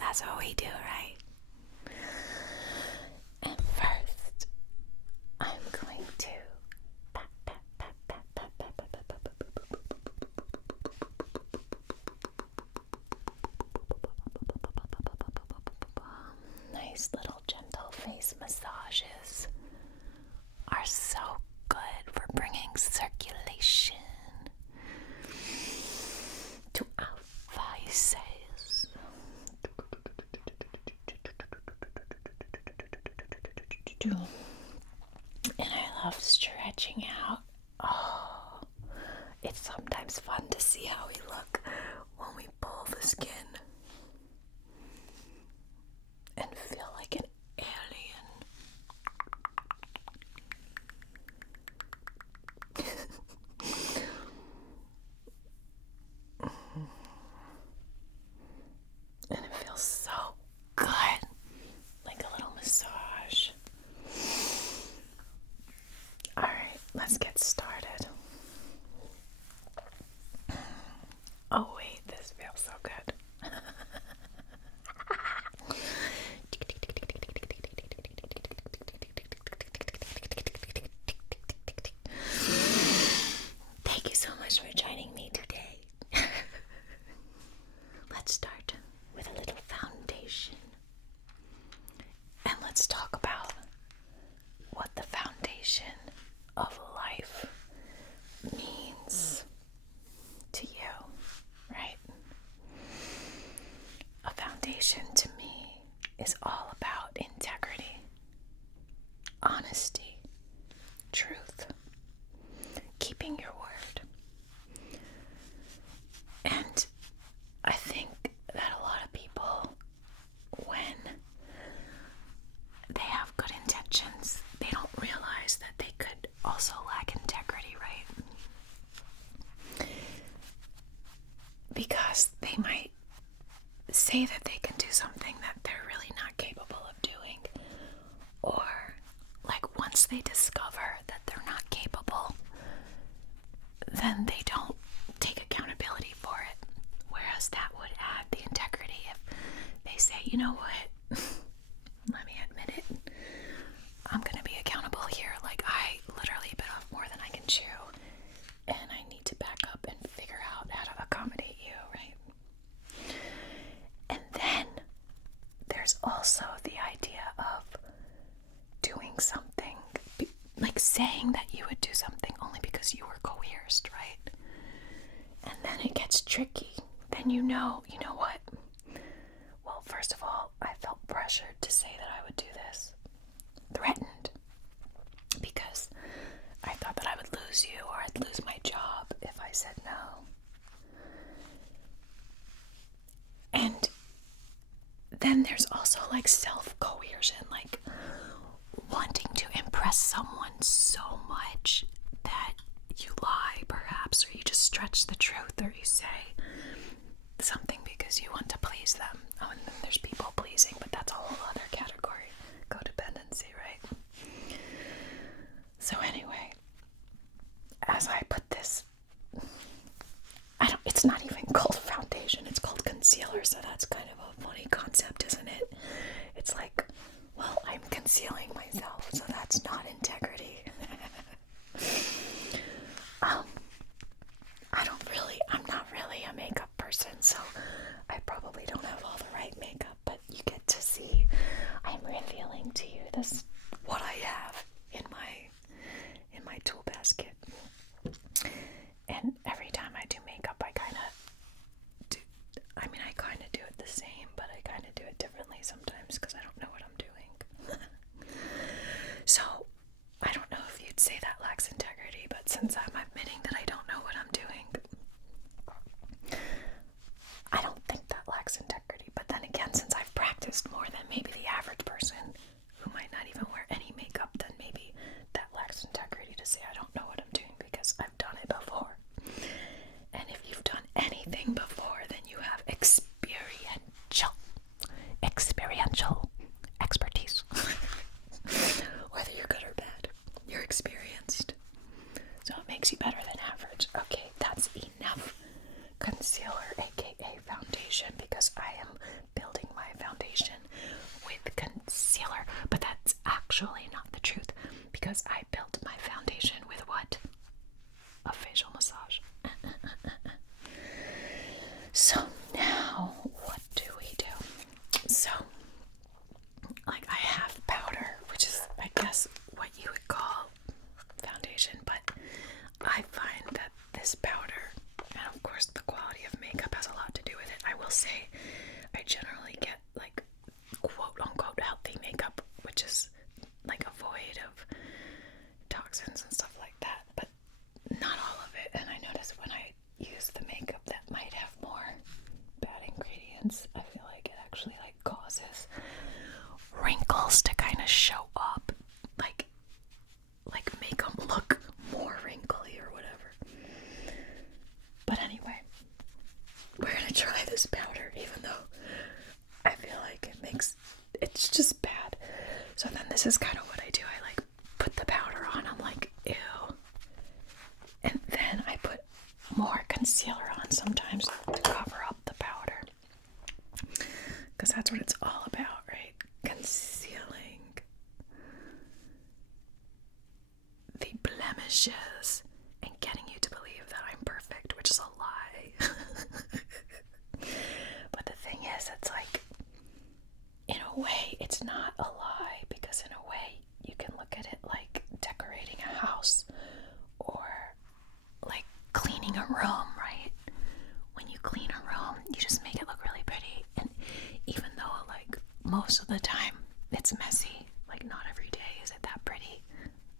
that's what we do, right? And first, I'm going to nice little gentle face massages are so good for bringing circulation to our faces. And I love stretching out. Oh, it's sometimes fun to see how we look when we pull the skin and feel like an alien. And it feels so good, like a little massage. All right, let's get started. Oh wait, this feels so good. Thank you so much for joining me today. Let's start with a little foundation. And let's talk about what the foundation of life means to you, right? A foundation to me is all about integrity, honesty, truth, keeping your word. And I think that a lot of people, when they have good intentions, they don't realize that they could also lack integrity, right? Because they might say that they can do something that they're really not capable of doing, or like once they discover that they're not capable, then they don't take accountability for it. Whereas that would add the integrity if they say, you know what, let me admit it, I'm gonna be accountable here. Like, I literally bit off more than I can chew, and I need to back up and figure out how to accommodate you, right? And then there's also the idea of doing something, like saying that you would do something only because you were coerced, right? And then it gets tricky. Then you know what? Well, first of all, I felt pressured to say that I would do this. Threatened. Because I thought that I would lose you, or I'd lose my job if I said no. And then there's also like self-coercion, like wanting to impress someone so much that you lie, perhaps, or you just stretch the truth, or you say something because you want to please them. Oh, and then there's people pleasing, but that's a whole other category. Codependency, right? So anyway, as I put this, it's not even called foundation, it's called concealer, so that's kind of a funny concept, isn't it? It's like, well, I'm concealing myself, so that's not integrity. I'm not really a makeup person, so I probably don't have all the right makeup, but you get to see I'm revealing to you this, what I have in my tool basket. And every time I do makeup, I kind of do it the same, but I kind of do it differently sometimes because I don't know what I'm doing. So I don't know if you'd say that lacks integrity, but since I'm admitting that I don't know what I'm doing, I don't think that lacks integrity. But then again, since I've practiced more than maybe the average person who might not even wear any makeup, then maybe that lacks integrity to say I don't know what I'm doing because I've done it before. And if you've done anything before, then you have experiential expertise. Whether you're good or bad, you're experienced. So it makes you better than average. Okay, that's enough concealer, aka foundation, because I am building my I generally get like quote unquote healthy makeup, which is like void of toxins and stuff like that, but not all of it. And I notice when I use the makeup that might have more bad ingredients, I feel like it actually like causes wrinkles to kind of show up, like make them look more wrinkly or whatever. But anyway, we're gonna try this powder, even though I feel like it's just bad. So then this is kind of what I do. I like put the powder on. I'm like, ew. And then I put more concealer on sometimes to cover up the powder. Because that's what it's all about, right? Concealing the blemishes and getting you to believe that I'm perfect, which is a lie. But the thing is, it's like, in a way, it's not a lie, because in a way, you can look at it like decorating a house or like cleaning a room, right? When you clean a room, you just make it look really pretty. And even though, like, most of the time it's messy, like, not every day is it that pretty.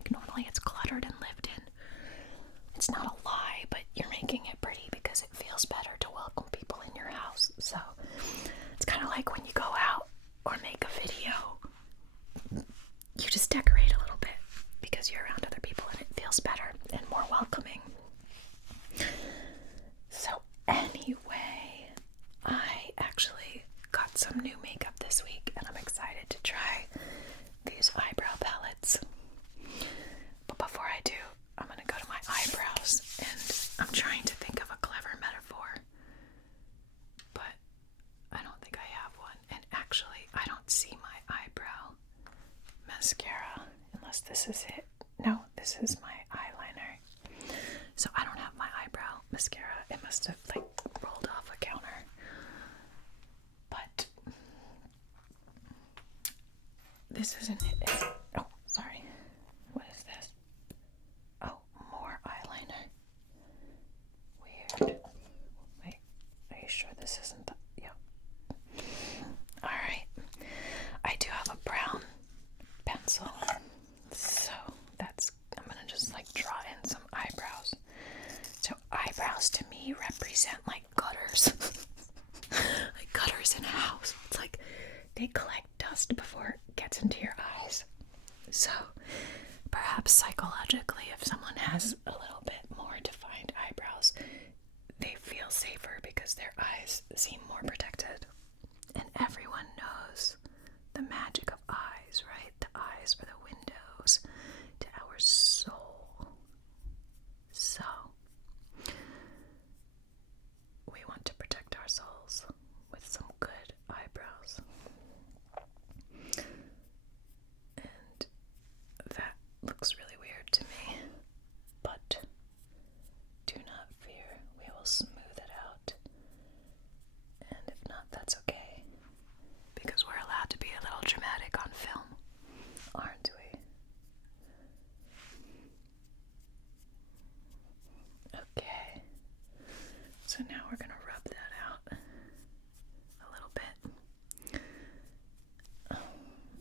Like, normally it's cluttered and lived in. It's not a lie, but you're making it pretty because it feels better to welcome people in your house. So it's kind of like when you go out or make a video, you just decorate a little bit because you're around other people and it feels better and more welcoming. So anyway, I actually got some new makeup this week and I'm excited to try these eyebrow palettes. But before I do, I'm going to go to my eyebrows, and I'm trying to think of a clever metaphor, but I don't think I have one. And actually, I don't see my eyebrow mascara unless this is it. No, this is my eyeliner. So I don't have my eyebrow mascara. It must have like rolled off a counter. But this isn't it. Oh, sorry. What is this? Oh, more eyeliner. Weird. Wait, are you sure this isn't the... Yeah. Alright. I do have a brown pencil. So I'm gonna just like draw in some eyebrows. So eyebrows to me represent like gutters. Like gutters in a house. It's like they collect dust before it gets into your eyes. So perhaps psychologically, if someone has a little bit more defined eyebrows, they feel safer because their eyes seem more protected. And everyone knows the magic of eyes, right? The eyes are the windows to our soul. So we want to protect our souls with some good eyebrows. And that looks really weird to me, but do not fear, we will smooth it out. And if not, that's okay, because we're allowed to be a little dramatic on film, aren't we? Okay, so now we're gonna rub that out a little bit.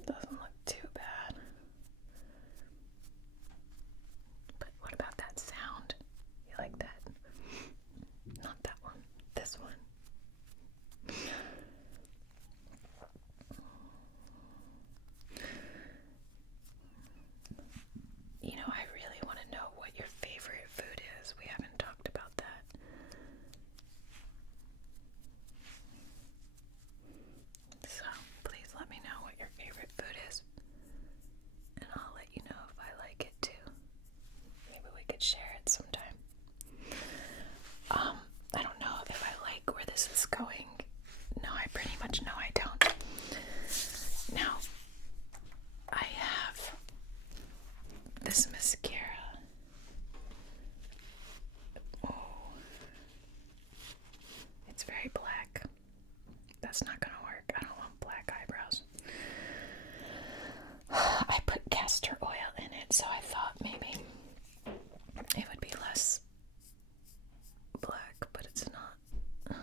Doesn't look too bad. But what about that sound? You like that? Not that one. This one. You know, I really want to know what your favorite food is. We haven't talked about that. So, please let me know what your favorite food is. And I'll let you know if I like it too. Maybe we could share it sometime. I don't know if I like where this is going. No, I pretty much know I don't. Now, I have this mascara. Oh, it's very black. That's not gonna work. I don't want black eyebrows. I put castor oil in it, so I thought maybe it would be less black, but it's not.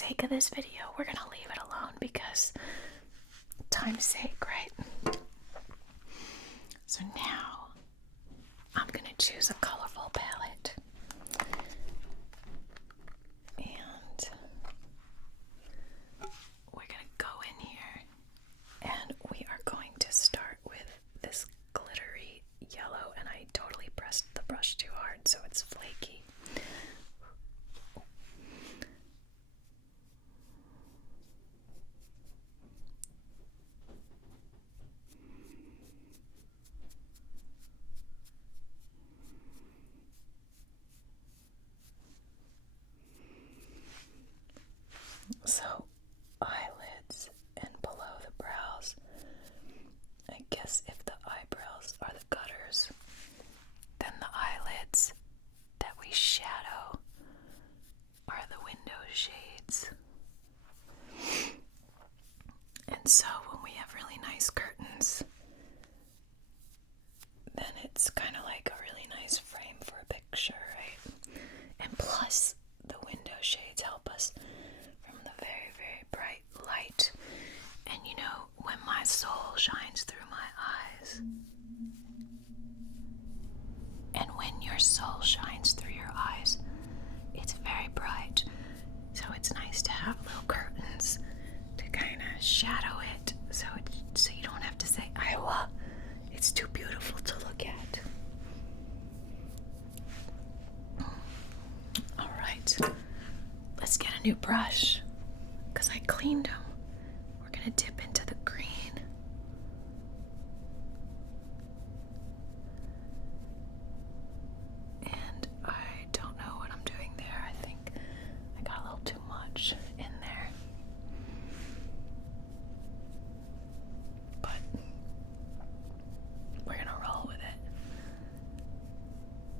sake of this video, we're gonna leave it alone because time's sake, right? So now I'm gonna choose a colorful palette, and we're gonna go in here, and we are going to start with this glittery yellow, and I totally pressed the brush too hard, so it's flaky. So, eyelids and below the brows. I guess if the eyebrows are the gutters, then the eyelids that we shadow are the window shades. And so when we have really nice curtains, then it's kind of like a really nice frame for a picture, right? And plus, the window shades help us from the very, very bright light. And you know, when my soul shines through my eyes, and when your soul shines through your eyes, it's very bright. So it's nice to have little curtains to kind of shadow it, so you don't have to say, Iowa, it's too beautiful to look at. All right, let's get a new brush, because I cleaned them. We're gonna dip into the green. And I don't know what I'm doing there. I think I got a little too much in there. But we're gonna roll with it.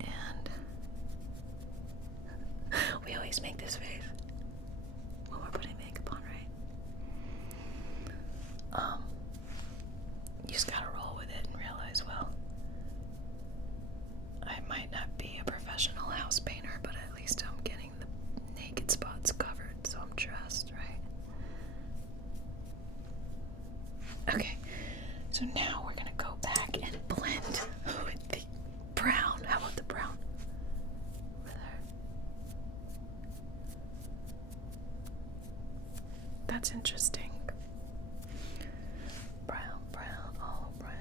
And we always make this face when we're putting makeup on, right? You just gotta roll with it and realize, well, I might not be a professional house painter, but at least I'm getting the naked spots covered, so I'm dressed, right? Okay, so now we're gonna go back and blend with the brown. How about the brown? Over there. That's interesting. Brown, brown, all brown.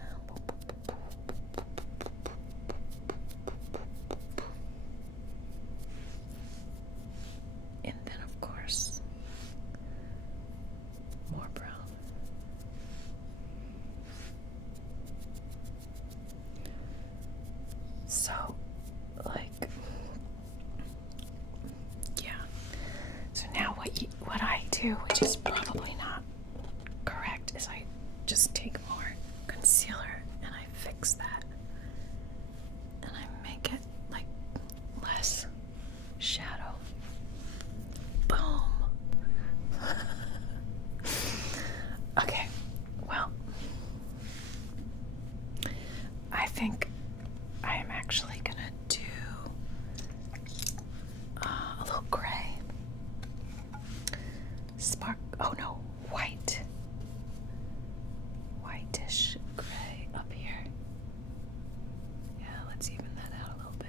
And then, of course, more brown. So, like, yeah. So now what I do, which is probably not correct, is I just take more concealer and I fix that. And I make it like less shadow. Boom. Okay, well, I think I am actually gonna do a little gray. Oh no, white. Whitish gray up here. Yeah, let's even that out a little bit.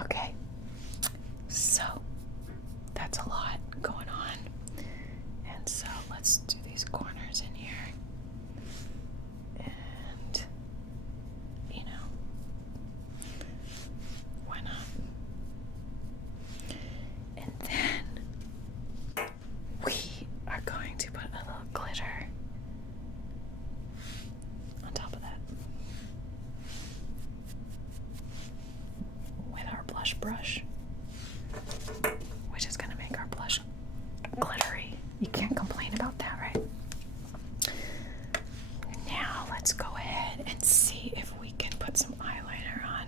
Okay, so that's a lot going on, and so let's do these corners in here, and you know, why not? And then we are going to put a little glitter on top of that with our blush brush, which is going to make our blush glittery. You can't complain about that, right? Now let's go ahead and see if we can put some eyeliner on.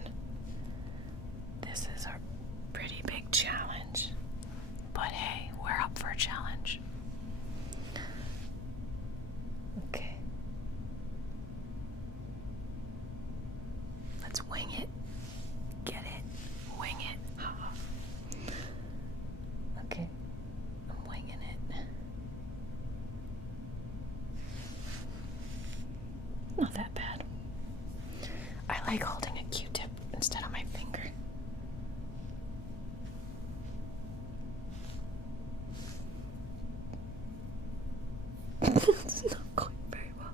This is our pretty big challenge. Let's wing it. Get it? Wing it. Okay. I'm winging it. Not that bad. I like holding a Q-tip instead of my finger. It's not going very well.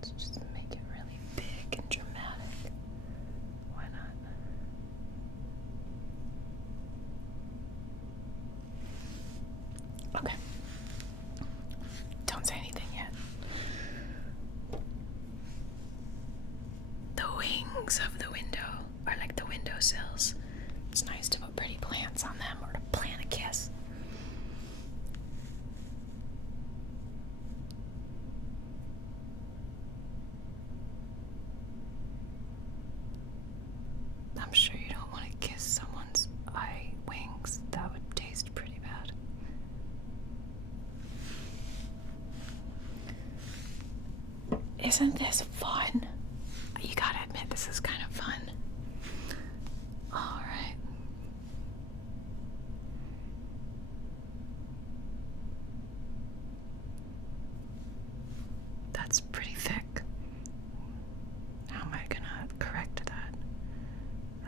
Let's just make it really big and dramatic. Why not? Okay. Don't say anything yet. The wings of the window are like the windowsills. It's nice to put pretty plants on them or to plant a kiss. I'm sure you don't want to kiss someone's eye wings. That would taste pretty bad. Isn't this fun? You gotta admit, this is kind of fun. Alright. That's pretty thick. How am I gonna correct that?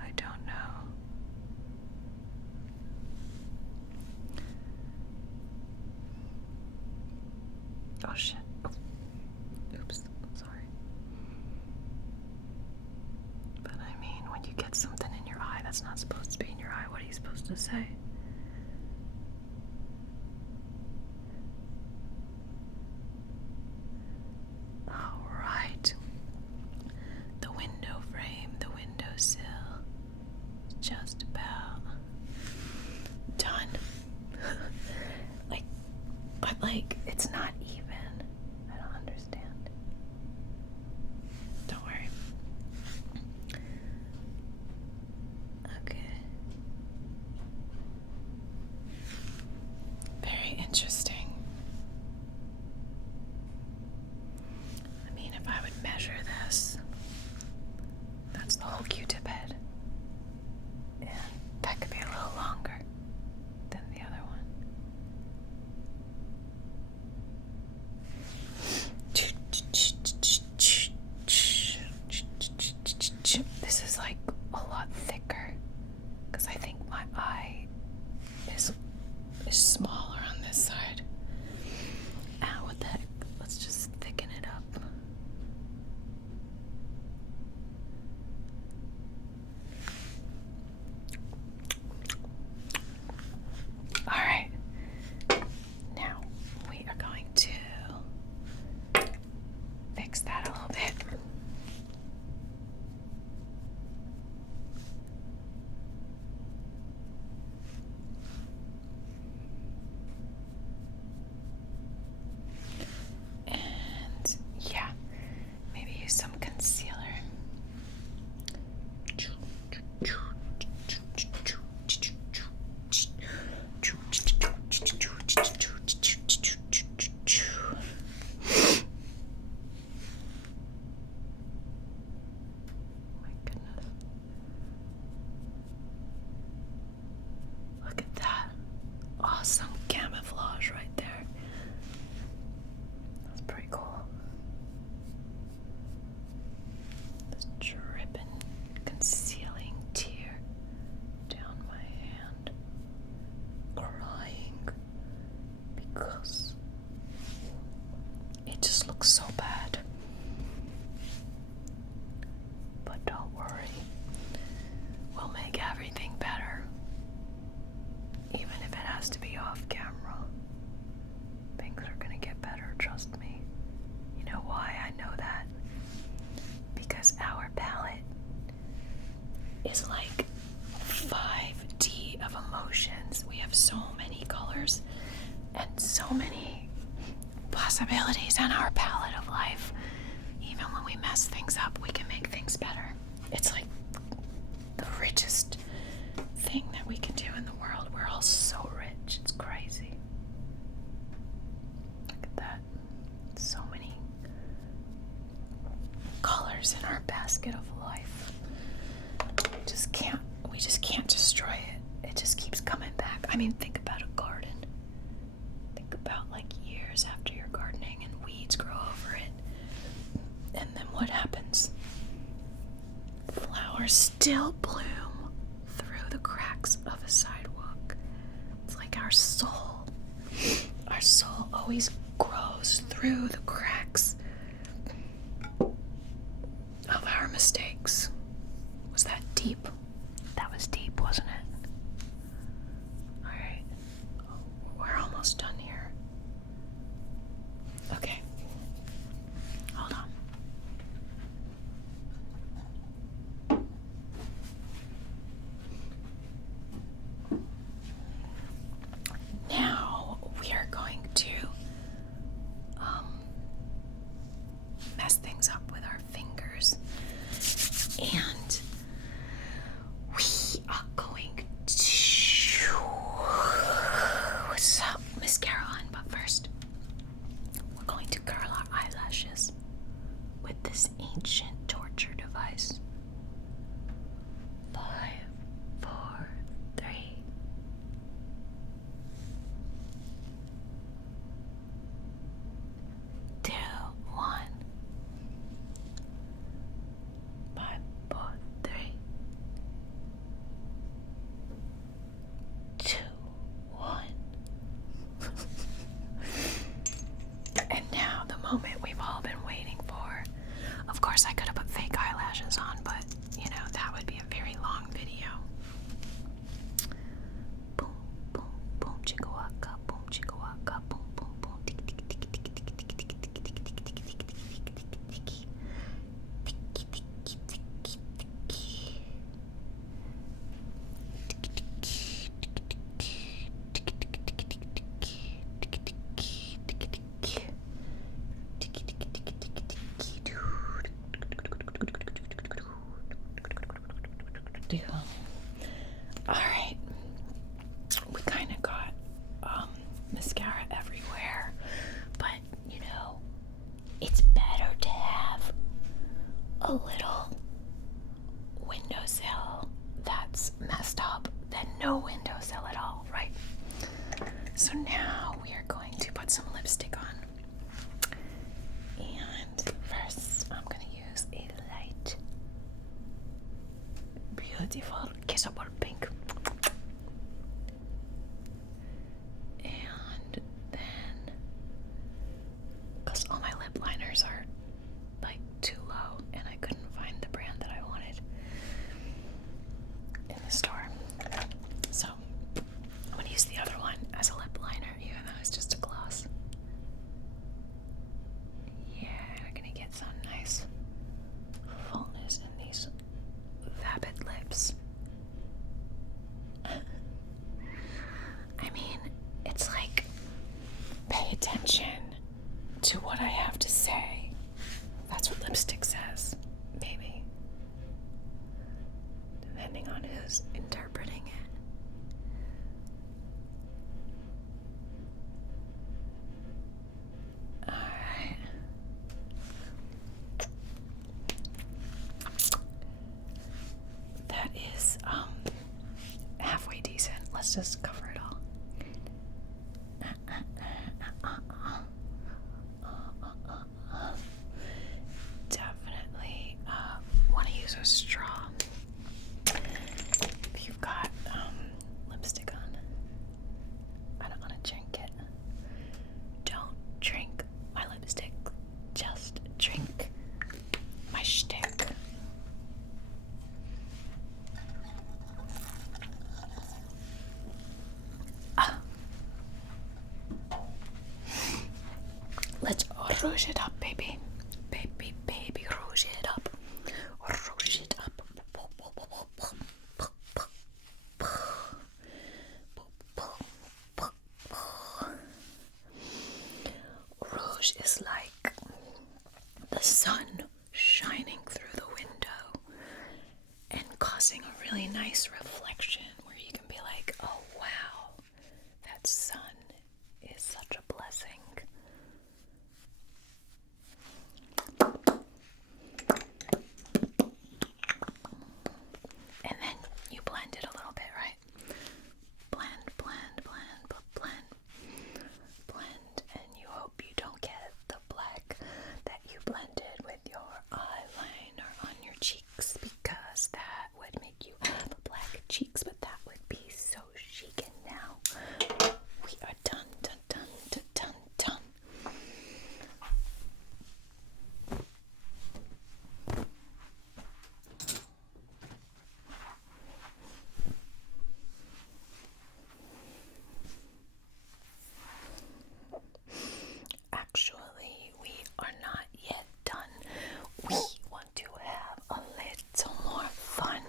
I don't know. Oh shit. Oh. Oops. Sorry. But I mean, when you get something in your eye that's not supposed to be in your eye, what are you supposed to say? All right. The window frame, the windowsill, just about done. But it's not even. I don't understand. Don't worry. Okay. Very interesting. I mean, if I would measure this, that's the whole Q-tip head. And that could be a little longer than the other one. This is like a lot thicker because I think my eye is smaller on this side. Ah, what the heck? Let's just thicken it up. All right. Now we are going to fix that a little bit. And yeah, maybe use some concealer. My goodness. Look at that. Awesome camouflage right there. That's pretty cool. This dripping, concealing tear down my hand. Crying because it just looks so bad. But don't worry. We'll make everything better. Even if it has to be off camera. Things are gonna get better, trust me. You know why I know that? Because our palette is like 5D of emotions. We have so many colors and so many possibilities in our palette of life. Even when we mess things up, we can make things better. It's like the richest thing that we can do in the world. We're all so rich. It's crazy. Look at that. So many colors in our basket of life. We just can't destroy it. It just keeps coming back. I mean, think about a garden. Think about like years after you're gardening and weeds grow over it. And then what happens? Flowers still bloom through the cracks of a sidewalk. It's like our soul. Our soul always grows through the cracks of our mistakes. Was that deep? That was deep, wasn't it? Alright. We're almost done here. Okay. Hold on. Now we are going to mess things up with our fingers, and we are going to put some mascara on, but first we're going to curl our eyelashes with this ancient torture device. 5, 4, 3, 2, 1. 5, 4, 3, 2, 1. And now the moment we've all been waiting for. Of course, I could have put fake eyelashes on, but you know, that would be a very long video. Boom, boom, boom, chicka waka, boom, chicka waka, boom, boom, boom, tick, tick, tick, tick, tick, tick, tick, tick, tick, tick, tick, tick, tick, tick, tick, Alright, we kind of got mascara everywhere, but you know, it's better to have a little windowsill that's messed up than no windowsill at all, right? So now we are going to put some lipstick on, and first I'm going to use a light, beautiful kissable pink. And then, because all my lip liners are like too low and I couldn't find the brand that I wanted in the store, so I'm going to use the other one as a lip liner, even though it's just a gloss. Yeah, we're going to get some nice fullness in these vapid lips. I mean, it's like, pay attention to what I have to say. That's what lipstick says, maybe. Depending on who's interpreting it. Alright. That is halfway decent. Let's just cover it all. Definitely want to use a straw. If you've got lipstick on, I don't want to drink it. Don't drink my lipstick. Just drink my shtick. Let's rouge it up, baby. Baby, rouge it up. Rouge it up. Rouge is like the sun shining through the window really nice reflection where you can be like, oh wow, that sun is such a blessing. And then you blend it a little bit, right? Blend, blend, blend, blend, blend, and you hope you don't get the black that you blended with your eyeliner on your cheeks, because that would make you have black cheeks, but that would be so chic. And now we are done, done, done, done, done, done. Actually, we are not yet done. We want to have a little more fun.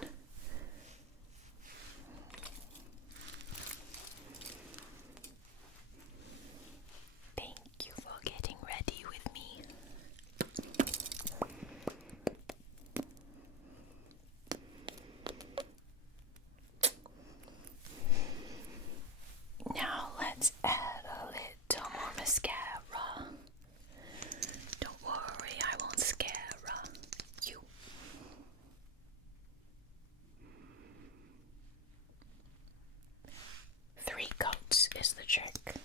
Thank you for getting ready with me. Now let's add a little more mascara. Don't worry, I won't scare you. 3 coats is the trick.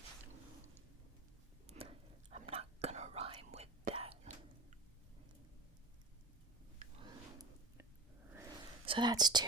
I'm not gonna rhyme with that. So that's 2.